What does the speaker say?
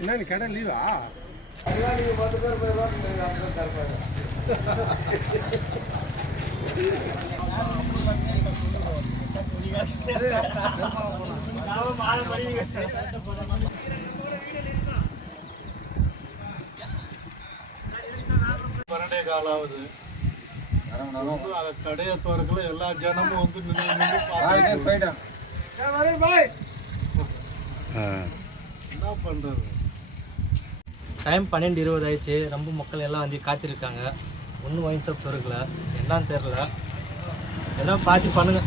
என்ன நீ கடை லீவா? பன்னெண்டே காலாவது கடையை திறக்கல, எல்லா ஜனமும் வந்து போயிட்டாங்க. என்ன பண்றது? டைம் 12:20 ஆயிடுச்சு. ரொம்ப மக்கள் எல்லாம் வந்து காத்திருக்காங்க. ஒன்றும் ஒயின் ஷாப் திறக்கல, என்னன்னு தெரில. எல்லாம் பார்த்து பண்ணுங்க.